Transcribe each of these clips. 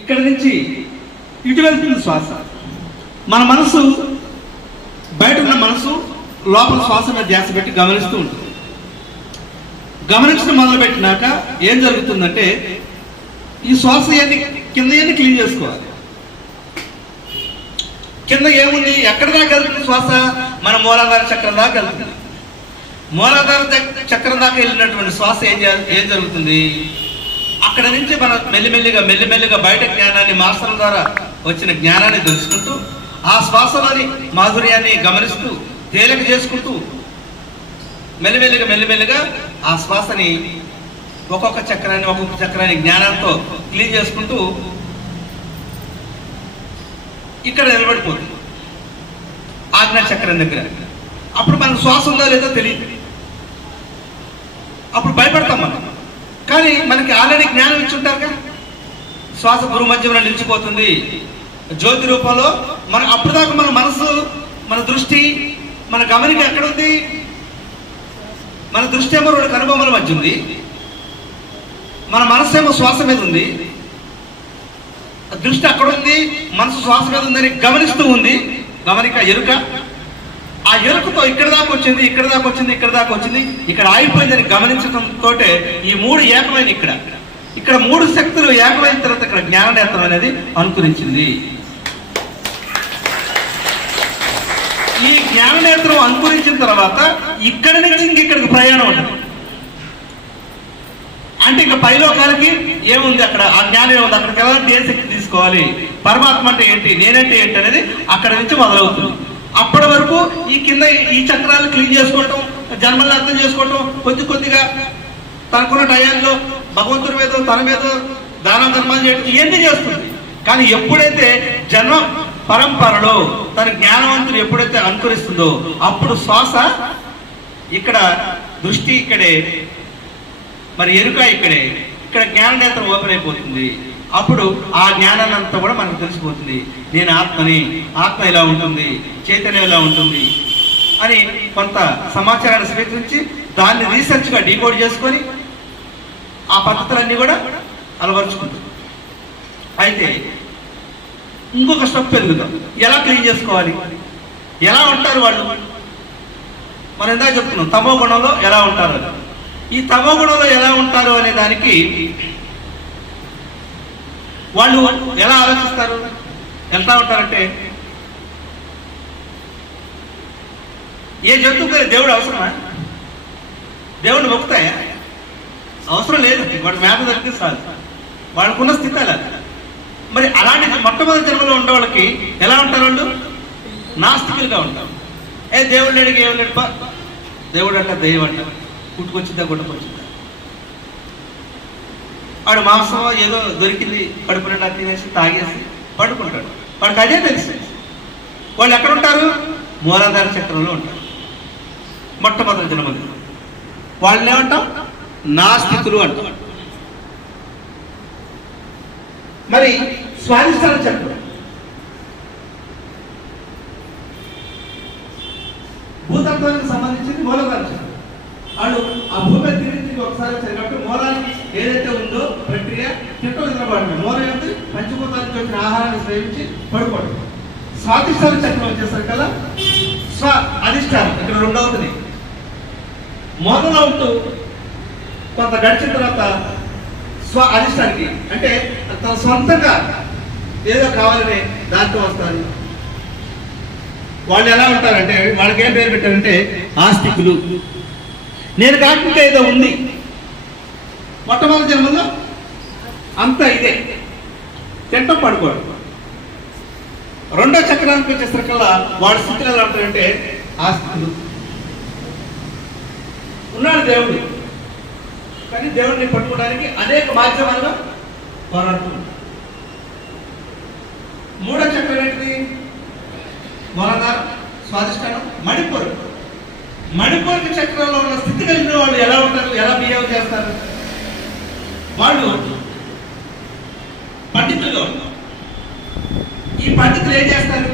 ఇక్కడ నుంచి ఇటు వెళ్తుంది శ్వాస. మన మనసు బయట ఉన్న మనసు లోపల శ్వాస మీద ధ్యాస పెట్టి గమనిస్తూ ఉంటుంది. గమనించడం మొదలుపెట్టినాక ఏం జరుగుతుందంటే ఈ శ్వాస కింద క్లీన్ చేసుకోవాలి. కింద ఏముంది, ఎక్కడ దాకా వెళ్తుంది శ్వాస? మన మూలాధార చక్రం దాకా వెళ్తుంది. మూలాధార చక్రం దాకా వెళ్ళినటువంటి శ్వాస ఏం జరుగుతుంది, అక్కడ నుంచి మనం మెల్లిమెల్లిగా బయట జ్ఞానాన్ని మాస్టర్ల ద్వారా వచ్చిన జ్ఞానాన్ని తెలుసుకుంటూ ఆ శ్వాసలోని మాధుర్యాన్ని గమనిస్తూ తేలిక చేసుకుంటూ మెల్లిమెల్లిగా ఆ శ్వాసని ఒక్కొక్క చక్రాన్ని జ్ఞానంతో క్లీన్ చేసుకుంటూ ఇక్కడ నిలబడిపోతుంది ఆజ్ఞా చక్రం దగ్గర. అప్పుడు మనకు శ్వాస ఉందో లేదో తెలియదు, అప్పుడు భయపడతాం మనం. కానీ మనకి ఆల్రెడీ జ్ఞానం ఇచ్చి ఉంటారుగా, శ్వాస గురు మధ్యంలో నిలిచిపోతుంది జ్యోతి రూపంలో. అప్పుడు దాకా మన మనసు, మన దృష్టి, మన గమనిక ఎక్కడుంది? మన దృష్టి ఏమో రెండు కనుబొమ్మల మధ్య ఉంది, మన మనసు ఏమో శ్వాస మీద ఉంది. దృష్టి అక్కడ ఉంది, మనసు శ్వాస మీద ఉందని గమనిస్తూ ఉంది గమనిక, ఎరుక. ఆ ఎరుకతో ఇక్కడ దాకా వచ్చింది, ఇక్కడ ఆగిపోయిందని గమనించడంతో ఈ మూడు ఏకమైన ఇక్కడ మూడు శక్తులు ఏకమైన తర్వాత ఇక్కడ జ్ఞాననేత్రం అనేది అనుకరించింది. ఈ జ్ఞాననేత్రం అనుకరించిన తర్వాత ఇక్కడి నుంచి ఇక్కడికి ప్రయాణం ఉంటుంది. అంటే ఇంకా పైలోకాలకి ఏముంది, అక్కడ ఆ జ్ఞానం ఏముంది, అక్కడికి ఎలా ఏ శక్తి తీసుకోవాలి, పరమాత్మ అంటే ఏంటి, నేనంటే ఏంటి అనేది అక్కడ నుంచి మొదలవుతుంది. అప్పటి వరకు ఈ కింద ఈ చక్రాలు క్లీన్ చేసుకోవటం, జన్మల్ని అర్థం చేసుకోవటం, కొద్దిగా తనకున్న టయాల్లో భగవంతుడి మీద తన మీద దాన ధర్మాలు చేయడం ఇవన్నీ చేస్తుంది. కానీ ఎప్పుడైతే జన్మ పరంపరలో తన జ్ఞానవంతుడు ఎప్పుడైతే అనుకరిస్తుందో అప్పుడు శ్వాస ఇక్కడ, దృష్టి ఇక్కడే, మరి ఎరుక ఇక్కడ జ్ఞాననేత్రం ఓపెన్ అయిపోతుంది. అప్పుడు ఆ జ్ఞానాన్ని అంతా కూడా మనకు తెలిసిపోతుంది. నేను ఆత్మని, ఆత్మ ఇలా ఉంటుంది, చైతన్యం ఇలా ఉంటుంది అని కొంత సమాచారాన్ని స్వీకరించి దాన్ని రీసెర్చ్గా డీకోడ్ చేసుకొని ఆ పద్ధతులన్నీ కూడా అలవరుచుకుంటుంది. అయితే ఇంకొక స్టెప్ పెరుగుతాం, ఎలా క్లీన్ చేసుకోవాలి, ఎలా ఉంటారు వాళ్ళు? మనం ఇందాక చెప్తున్నాం తమో గుణంలో ఎలా ఉంటారు. ఈ తమో గుణంలో ఎలా ఉంటారు అనే దానికి వాళ్ళు ఎలా ఆలోచిస్తారు, ఎలా ఉంటారంటే, ఏ జంతువుకి దేవుడు అవసరమా? దేవుడిని మొక్కుతాయా? అవసరం లేదు. వాడు మేత దొరికి చాలు, వాళ్ళకున్న స్థితి అలా. మరి అలాంటి మొట్టమొదటి జన్మలో ఉండే వాళ్ళకి ఎలా ఉంటారు? వాళ్ళు నాస్తికులుగా ఉంటారు. దేవుడు లేడికి ఏం లేడు, దేవుడు అంట దెయ్యం అంట, పుట్టుకొచ్చిందా గుట్టకొచ్చిందా, వాడు మాంసం ఏదో దొరికింది కడుపు నిండా తినేసి తాగేసి పడుకుంటాడు. వాడికి అదే తెలుసు. వాళ్ళు ఎక్కడ ఉంటారు? మూలాధార చక్రంలో ఉంటారు. మొట్టమొదటి జన్మది వాళ్ళని ఏమంటాం? నాస్తికులు అంటాం. మరి స్వాధిష్టాన చక్రం భూతత్వానికి సంబంధించింది మూలాధార చక్రం. వాళ్ళు ఆ భూమి తిరిగి ఒకసారి వచ్చారు కాబట్టి మూలానికి ఏదైతే ఉందో ప్రక్రియ తిట్టలు నిలబడడం. మూలం ఏంటి? పంచభూతానికి వచ్చిన ఆహారాన్ని సేవించి పడుకోవడం. స్వాధిష్టాన చక్రం వచ్చేసరికి కదా స్వ అధిష్టానం ఇక్కడ రెండవది. మొదలు ఉంటూ కొంత గడిచిన తర్వాత స్వ అధిష్టానికి అంటే తన సొంతంగా ఏదో కావాలని దాంతో వస్తారు. వాళ్ళు ఎలా ఉంటారంటే, వాళ్ళకి ఏం పేరు పెట్టారంటే ఆస్తికులు. నేను కాకుండా ఏదో ఉంది. మొట్టమొదటి జన్మలో అంతా ఇదే, తింటం పడుకోవడం. రెండో చక్రానికి వచ్చేసరికల్లా వాడి స్థితిలో ఎలా ఉంటారంటే ఆస్తికులు. ఉన్నాడు దేవుడు, కానీ దేవుడిని పట్టుకోవడానికి అనేక మాధ్యమాలుగా పోరాడుతుంది. మూడో చక్రం ఏంటిది? మూలాధార, స్వాధిష్టానం, మణిపూరక చక్రంలో ఉన్న స్థితి కలిగిన వాళ్ళు ఎలా ఉంటారు, ఎలా బిహేవ్ చేస్తారు? వాళ్ళు పండితులుగా ఉంటారు. ఈ పండితులు ఏం చేస్తారు?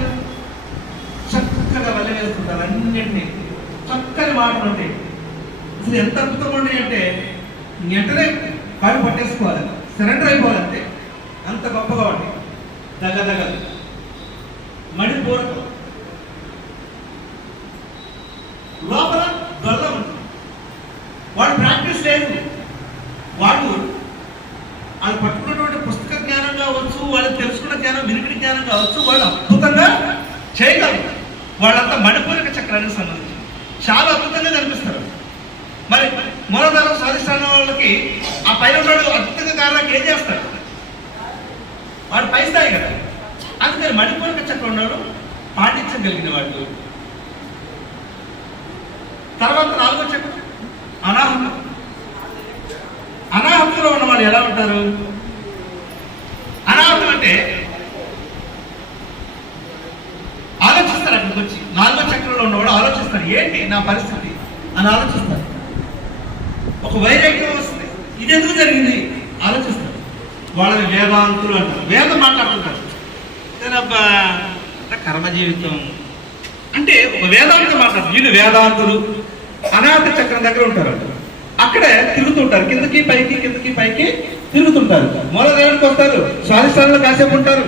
చక్కగా వల్ల వేస్తుంటారు. అన్నింటినీ చక్కని మాటలు ఉంటాయి. అసలు ఎంత అద్భుతంగా ఉంటాయి అంటే వెంటనే కాలు పట్టేసుకోవాలి, సరెండర్ అయిపోవాలంటే అంత గొప్పగా ఉంటాయి. దగ్గర మణిపూరకం లోపల దొల్ల ఉంటుంది. వాడు ప్రాక్టీస్ లేదు. వాళ్ళు పట్టుకున్నటువంటి పుస్తక జ్ఞానం కావచ్చు, వాళ్ళు తెలుసుకున్న జ్ఞానం, వినికిడి జ్ఞానం కావచ్చు, వాళ్ళు అద్భుతంగా చేయగలరు. వాళ్ళంతా మణిపూరక చక్రానికి సంబంధించి చాలా అద్భుతంగా కనిపిస్తారు. మరి మూలాధారం స్వాధిష్టాన వాళ్ళకి ఆ పైన ఉన్నాడు అద్భుతంగా కారణానికి ఏం చేస్తాడు? వాడు పై స్థాయి కదా. అందుకని మణిపూరక చక్రం ఉన్నాడు పాటించగలిగిన వాళ్ళు. తర్వాత 4వ చక్రం అనాహతం. అనాహతంలో ఉన్న వాళ్ళు ఎలా ఉంటారు? అనాహతం అంటే ఆలోచిస్తారు. అక్కడికి వచ్చి 4వ చక్రంలో ఉన్నవాడు ఆలోచిస్తాడు, ఏంటి నా పరిస్థితి అని ఆలోచిస్తారు. ఒక వైరాగ్యం వస్తుంది, ఇది ఎందుకు జరిగింది ఆలోచిస్తారు. వాళ్ళని వేదాంతులు అంటారు. వేదం మాట్లాడుతుంటారు. కర్మ జీవితం అంటే ఒక వేదాంతం మాట్లాడుతారు. వీళ్ళు వేదాంతులు అనాథ చక్రం దగ్గర ఉంటారు. అక్కడే తిరుగుతుంటారు, కిందకి పైకి కిందకి పైకి తిరుగుతుంటారు. మూలదేవుడికి వస్తారు, స్వాధిష్టానంలో కాసేపు ఉంటారు,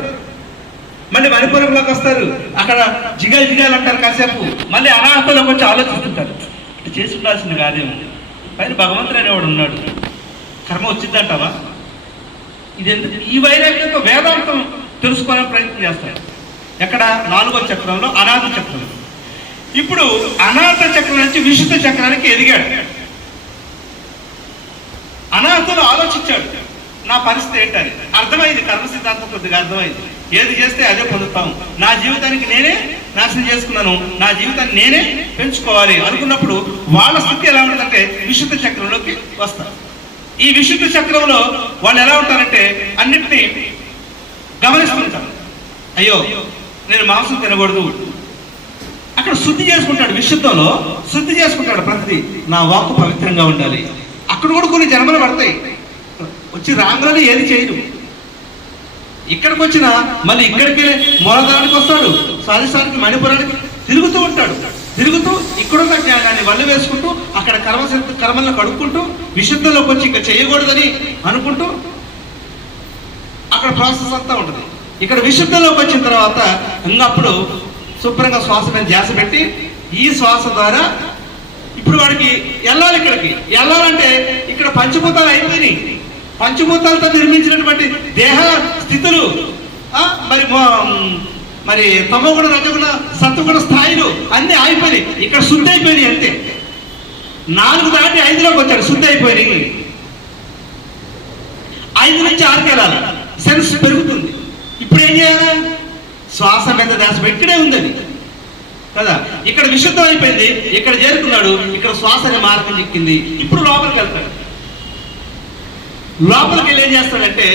మళ్ళీ మణిపూరంలోకి వస్తారు, అక్కడ జిగాలు అంటారు కాసేపు, మళ్ళీ అనాథలోకి వచ్చి ఆలోచిస్తుంటారు. ఇది చేసి ఉండాల్సింది కాదేమో, పైన భగవంతుడు అనేవాడు ఉన్నాడు, కర్మ వచ్చిందంటావా? ఇది ఎందుకు? ఈ వైరాగ్యంతో వేదాంతం తెలుసుకోవాలని ప్రయత్నం చేస్తారు. ఎక్కడ? 4వ చక్రంలో అనాథ చక్రం. ఇప్పుడు అనాథ చక్రం నుంచి విశుద్ధ చక్రానికి ఎదిగాడు. అనాథలో ఆలోచించాడు, నా పరిస్థితి ఏంటని అర్థమైంది. కర్మ సిద్ధాంతం కొద్దిగా అర్థమైంది. ఏది చేస్తే అదే పొందుతాం, నా జీవితానికి నేనే నాశనం చేసుకున్నాను, నా జీవితాన్ని నేనే పెంచుకోవాలి అనుకున్నప్పుడు వాళ్ళ స్థితి ఎలా ఉంటుందంటే విశుద్ధ చక్రంలోకి వస్తారు. ఈ విశుద్ధ చక్రంలో వాళ్ళు ఎలా ఉంటారంటే అన్నిటినీ గమనిస్తుంటారు. అయ్యో నేను మాంసం తినకూడదు, అక్కడ శుద్ధి చేసుకుంటాడు. విశుద్ధంలో శుద్ధి చేసుకుంటాడు. ప్రతిదీ నా వాక్కు పవిత్రంగా ఉండాలి. అక్కడ కూడా కొన్ని జన్మలు పడతాయి. వచ్చి రాంగ్లని ఏది చేయడు. ఇక్కడికి వచ్చిన మళ్ళీ ఇక్కడికి మూలధారానికి వస్తాడు, స్వాధిష్టానికి మణిపురానికి తిరుగుతూ ఉంటాడు. తిరుగుతూ ఇక్కడున్న జ్ఞానాన్ని వల్ల వేసుకుంటూ అక్కడ కర్మలను కడుక్కుంటూ విశుద్ధంలోకి వచ్చి ఇంకా చేయకూడదని అనుకుంటూ అక్కడ ప్రాసెస్ అంతా ఉంటుంది. ఇక్కడ విశుద్ధంలోకి వచ్చిన తర్వాత అప్పుడు శుభ్రంగా శ్వాస మీద ధ్యాస పెట్టి ఈ శ్వాస ద్వారా ఇప్పుడు వాడికి వెళ్ళాలి. ఇక్కడికి వెళ్ళాలంటే ఇక్కడ పంచభూతాలు అయిపోయినాయి. పంచభూతాలతో నిర్మించినటువంటి దేహ స్థితులు మరి తమోగుణ రజగుణ సత్వగుణ స్థాయిలు అన్ని అయిపోయినాయి. ఇక్కడ శుద్ధి అయిపోయినాయి అంతే. 4 దాటి 5లోకి వచ్చాడు, శుద్ధి అయిపోయినాయి. 5 నుంచి 6కి వెళ్ళాలి, సెన్స్ పెరుగుతుంది. ఇప్పుడు ఏం చేయాలి? శ్వాస మీద ధ్యాస ఇక్కడే ఉంది అది కదా. ఇక్కడ విశుద్ధం అయిపోయింది, ఇక్కడ చేరుకున్నాడు, ఇక్కడ శ్వాస అనే మార్గం చిక్కింది. ఇప్పుడు లోపలికి వెళ్తాడు. లోపలికి వెళ్ళి ఏం చేస్తాడంటే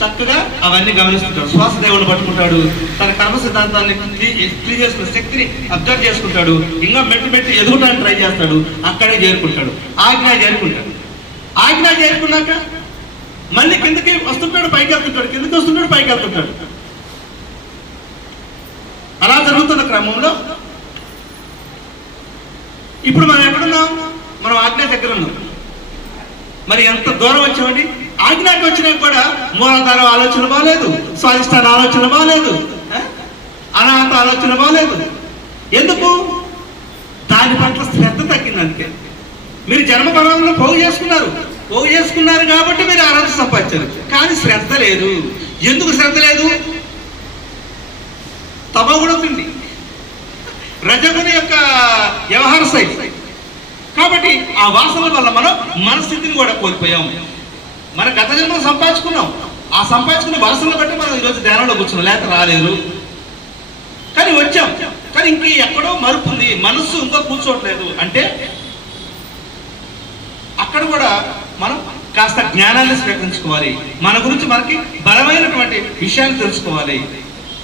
చక్కగా అవన్నీ గమనిస్తుంటాడు. శ్వాస దేవుడు పట్టుకుంటాడు, తన కర్మ సిద్ధాంతాన్ని క్లియర్ చేసుకున్న శక్తిని అబ్జర్వ్ చేసుకుంటాడు. ఇంకా మెట్టు ఎదుగుటానికి ట్రై చేస్తాడు. అక్కడే చేరుకుంటాడు, ఆజ్ఞ చేరుకుంటాడు. ఆజ్ఞ చేరుకున్నాక మళ్ళీ కిందకి వస్తుంటాడు, పైకి వెళ్తుంటాడు, కిందకి వస్తుంటాడు, పైకి వెళ్తుంటాడు. అలా జరుగుతున్న క్రమంలో ఇప్పుడు మనం ఎక్కడున్నాం? మనం ఆజ్ఞ దగ్గర ఉన్నాం. మరి ఎంత దూరం వచ్చామండి? ఆజ్ఞాకి వచ్చినా కూడా మూలాధారం ఆలోచన బాగలేదు, స్వాధిష్టాన ఆలోచన బాగలేదు, అనాహత ఆలోచన బాగలేదు. ఎందుకు? దాని పట్ల శ్రద్ధ తగ్గింది. అందుకే మీరు జన్మ పరంలో పోగు చేసుకున్నారు కాబట్టి మీరు ఆరాధన సంపాదించారు, కానీ శ్రద్ధ లేదు. ఎందుకు శ్రద్ధ లేదు? తమోగుణం ఉంది, రజగుణ యొక్క వ్యవహార శైలి. కాబట్టి ఆ వాసనల వల్ల మనం మన స్థితిని కూడా కోల్పోయాం. మన గత జన్మను సంపాదించుకున్నాం, ఆ సంపాదించుకున్న వాసనలు బట్టి మనం ఈరోజు ధ్యానంలో కూర్చున్నాం, లేక రాలేదు. కానీ వచ్చాం, కానీ ఇంక ఎక్కడో మరుపు ఉంది, మనస్సు ఇంకా కూర్చోవట్లేదు. అంటే అక్కడ కూడా మనం కాస్త జ్ఞానాన్ని స్వీకరించుకోవాలి. మన గురించి మనకి బలమైనటువంటి విషయాలు తెలుసుకోవాలి.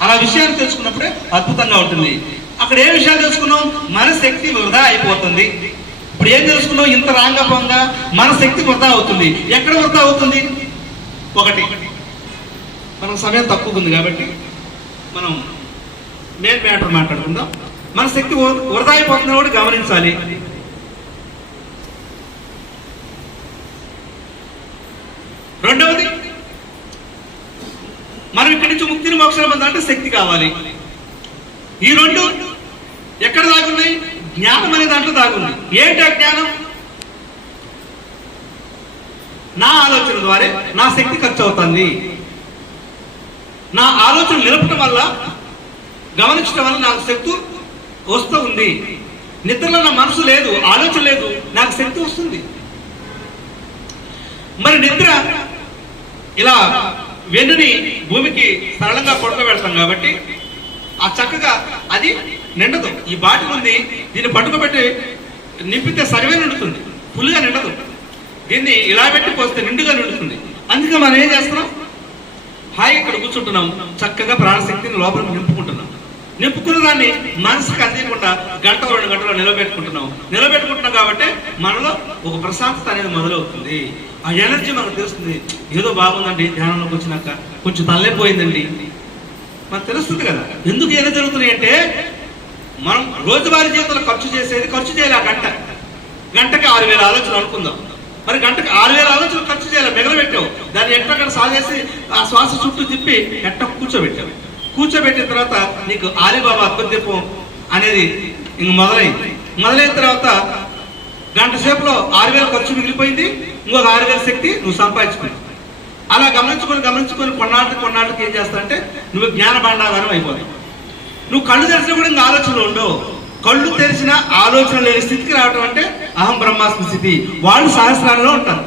అలా విషయాలు తెలుసుకున్నప్పుడే అద్భుతంగా ఉంటుంది. అక్కడ ఏ విషయాలు తెలుసుకున్నాం? మన శక్తి వృధా అయిపోతుంది. ఇప్పుడు ఏం తెలుసుకున్నాం? ఇంత రాంగపంగా మన శక్తి వృధా అవుతుంది. ఎక్కడ వృధా అవుతుంది? ఒకటి, మనం సమయం తక్కువ ఉంది కాబట్టి మనం మెయిన్ మ్యాటర్ మాట్లాడుకుందాం. మన శక్తి వృధా అయిపోతుంది కూడా గమనించాలి. రెండవది మనం ఇక్కడి నుంచి ముక్తిని మోక్షాలు పొందాలంటే శక్తి కావాలి. ఈ రెండు ఎక్కడ దాగున్నాయి? జ్ఞానం అనే దాంట్లో దాగుంది. ఏంటి ఆ జ్ఞానం? నా ఆలోచన ద్వారా నా శక్తి ఖర్చు అవుతుంది. నా ఆలోచన నిలపటం వల్ల, గమనించడం వల్ల నాకు శక్తి వస్తూ ఉంది. నిద్రలో నా మనసు లేదు, ఆలోచన లేదు, నాకు శక్తి వస్తుంది. మరి నిద్ర ఇలా వెన్నుని భూమికి సరళంగా పడుకోబెడతాం కాబట్టి ఆ చక్కగా అది నిండదు. ఈ బాటిల్ ఉంది, దీన్ని పట్టుకోబెట్టి నింపితే సగమే నిండుతుంది, ఫుల్గా నిండదు. దీన్ని ఇలా పెట్టి పోస్తే నిండుగా నిండుతుంది. అందుకే మనం ఏం చేస్తున్నాం? హాయి ఇక్కడ కూర్చుంటున్నాం, చక్కగా ప్రాణశక్తిని లోపలికి నింపుకుంటున్నాం. నింపుకున్న దాన్ని మనసుకు అందించకుండా గంట 2 గంటలు నిలబెట్టుకుంటున్నాం కాబట్టి మనలో ఒక ప్రశాంతత అనేది మొదలవుతుంది. ఆ ఎనర్జీ మనకు తెలుస్తుంది. ఏదో బాగుందండి, ధ్యానంలోకి వచ్చినాక కొంచెం తల్లైపోయిందండి, మనకు తెలుస్తుంది కదా. ఎందుకు ఏదో జరుగుతున్నాయి అంటే, మనం రోజువారీ జీవితంలో ఖర్చు చేయాలి. ఆ గంటకి 6000 ఆలోచనలు అనుకుందాం. మరి గంటకి 6000 ఆలోచనలు ఖర్చు చేయాలి, మిగలబెట్టావు. దాన్ని ఎట్టక్కడ సాగేసి ఆ శ్వాస చుట్టూ తిప్పి ఎట్ట కూర్చోబెట్టిన తర్వాత నీకు ఆలీబాబా అద్భుత దీపం అనేది ఇంక మొదలైన తర్వాత గంట సేపులో 6000 ఖర్చు మిగిలిపోయింది, ఇంకొక 6000 శక్తి నువ్వు సంపాదించుకున్నావు. అలా గమనించుకొని కొన్నాళ్ళకి ఏం చేస్తావంటే నువ్వు జ్ఞాన భాండాగారం అయిపోతావు. నువ్వు కళ్ళు తెరిచినా కూడా ఇంకా ఆలోచనలు ఉండవు. కళ్ళు తెరిచిన ఆలోచన లేని స్థితికి రావడం అంటే అహం బ్రహ్మాస్మి స్థితి. వాళ్ళు సహస్రాలలో ఉంటారు.